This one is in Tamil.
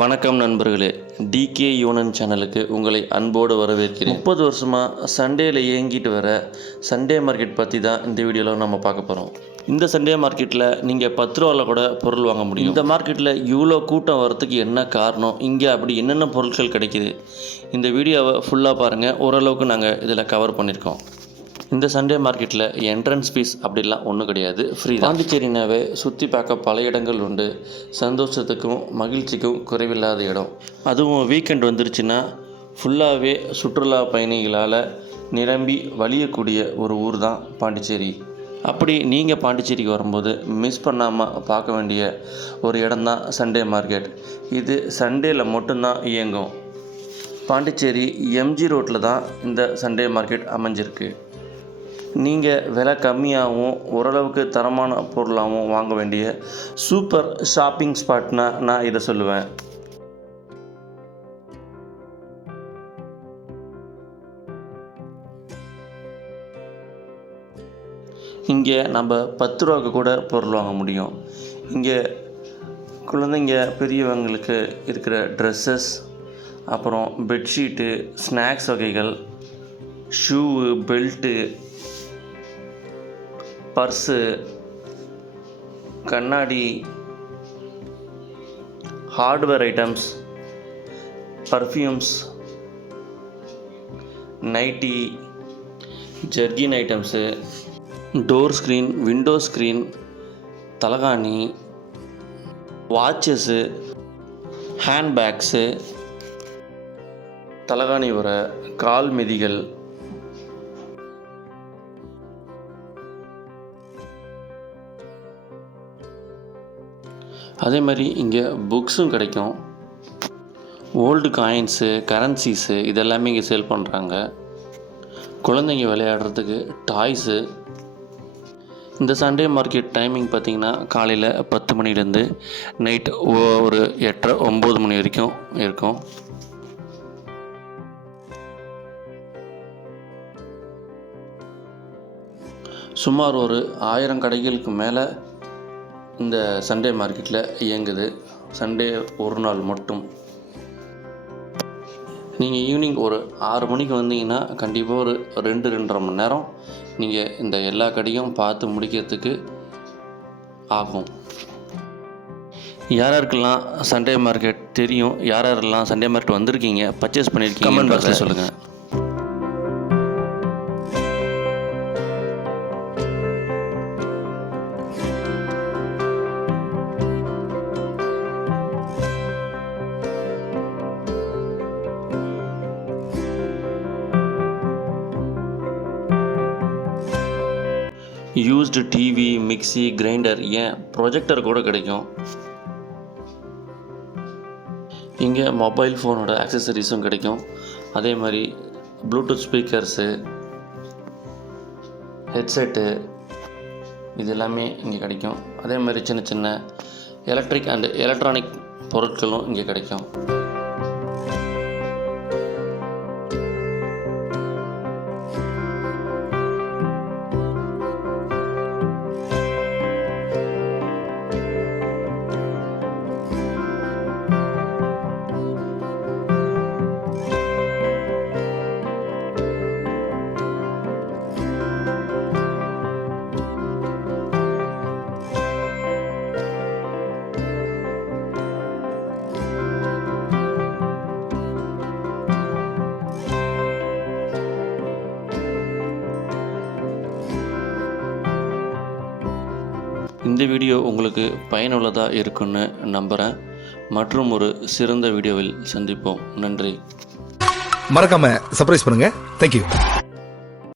வணக்கம் நண்பர்களே, டிகே யூனன் சேனலுக்கு உங்களை அன்போடு வரவேற்கிறேன். 30 வருஷமாக சண்டேயில் இயங்கிட்டு வர சண்டே மார்க்கெட் பற்றி தான் இந்த வீடியோவில் நம்ம பார்க்க போகிறோம். இந்த சண்டே மார்க்கெட்டில் நீங்கள் 10 ரூபாவில் கூட பொருள் வாங்க முடியும். இந்த மார்க்கெட்டில் இவ்வளோ கூட்டம் வரத்துக்கு என்ன காரணம், இங்கே அப்படி என்னென்ன பொருட்கள் கிடைக்கிது, இந்த வீடியோவை ஃபுல்லாக பாருங்கள். ஓரளவுக்கு நாங்கள் இதில் கவர் பண்ணியிருக்கோம். இந்த சண்டே மார்க்கெட்டில் என்ட்ரன்ஸ் ஃபீஸ் அப்படிலாம் ஒன்றும் கிடையாது, ஃப்ரீ. பாண்டிச்சேரினாவே சுற்றி பார்க்க பல இடங்கள் உண்டு. சந்தோஷத்துக்கும் மகிழ்ச்சிக்கும் குறைவில்லாத இடம். அதுவும் வீக்கெண்ட் வந்துருச்சுன்னா ஃபுல்லாகவே சுற்றுலா பயணிகளால் நிரம்பி வழியக்கூடிய ஒரு ஊர் தான் பாண்டிச்சேரி. அப்படி நீங்கள் பாண்டிச்சேரிக்கு வரும்போது மிஸ் பண்ணாமல் பார்க்க வேண்டிய ஒரு இடம் தான் சண்டே மார்க்கெட். இது சண்டேயில் மட்டும்தான் இயங்கும். பாண்டிச்சேரி எம்ஜி ரோட்டில் தான் இந்த சண்டே மார்க்கெட் அமைஞ்சிருக்கு. நீங்கள் விலை கம்மியாகவும் ஓரளவுக்கு தரமான பொருளாகவும் வாங்க வேண்டிய சூப்பர் ஷாப்பிங் ஸ்பாட்னா நான் இதை சொல்லுவேன். இங்கே நம்ம 10 ரூபாய்க்கு கூட பொருள் வாங்க முடியும். இங்கே குழந்தைங்க பெரியவங்களுக்கு இருக்கிற ட்ரெஸ்ஸஸ், அப்புறம் பெட்ஷீட்டு, ஸ்நாக்ஸ் வகைகள், ஷூவு, பெல்ட்டு, பர்ஸு, கண்ணாடி, hardware items, perfumes, nighty, jerkin items, door screen, window screen, தலகாணி, வாட்சஸ்ஸு, ஹேண்ட்பேக்ஸு, தலகாணி உரை, கால் மிதிகள், அதே மாதிரி இங்கே புக்ஸும் கிடைக்கும். ஓல்டு காயின்ஸு, கரன்சிஸு இதெல்லாமே இங்கே சேல் பண்ணுறாங்க. குழந்தைங்க விளையாடுறதுக்கு டாய்ஸு. இந்த சண்டே மார்க்கெட் டைமிங் பார்த்திங்கன்னா காலையில் 10 மணிலேருந்து நைட் ஒரு 8:30 9 மணி வரைக்கும் இருக்கும். சுமார் ஒரு 1000 கடைகளுக்கு மேலே இந்த சண்டே மார்க்கெட்டில் இயங்குது. சண்டே ஒரு நாள் மட்டும். நீங்கள் ஈவினிங் ஒரு 6 மணிக்கு வந்தீங்கன்னா கண்டிப்பாக ஒரு 2-2.5 மணி நேரம் நீங்கள் இந்த எல்லா கடையும் பார்த்து முடிக்கிறதுக்கு ஆகும். யாராருக்கெல்லாம் சண்டே மார்க்கெட் தெரியும், யாரெல்லாம் சண்டே மார்க்கெட் வந்திருக்கீங்க, பர்ச்சேஸ் பண்ணியிருக்கீங்க, கமெண்ட் பாக்ஸில் சொல்லுங்கள். யூஸ்டு டிவி, மிக்சி, கிரைண்டர், ஏன் ப்ரொஜெக்டர் கூட கிடைக்கும். இங்கே மொபைல் ஃபோனோட ஆக்சசரிஸும் கிடைக்கும். அதே மாதிரி ப்ளூடூத் ஸ்பீக்கர்ஸு, ஹெட்செட்டு இது எல்லாமே இங்கே கிடைக்கும். அதே மாதிரி சின்ன சின்ன எலக்ட்ரிக் அண்ட் எலக்ட்ரானிக் பொருட்களும் இங்கே கிடைக்கும். இந்த வீடியோ உங்களுக்கு பயனுள்ளதாக இருக்குன்னு நம்புகிறேன். மற்றும் ஒரு சிறந்த வீடியோவில் சந்திப்போம். நன்றி. மறக்காம சர்ப்ரைஸ் பண்ணுங்க. தேங்க்யூ.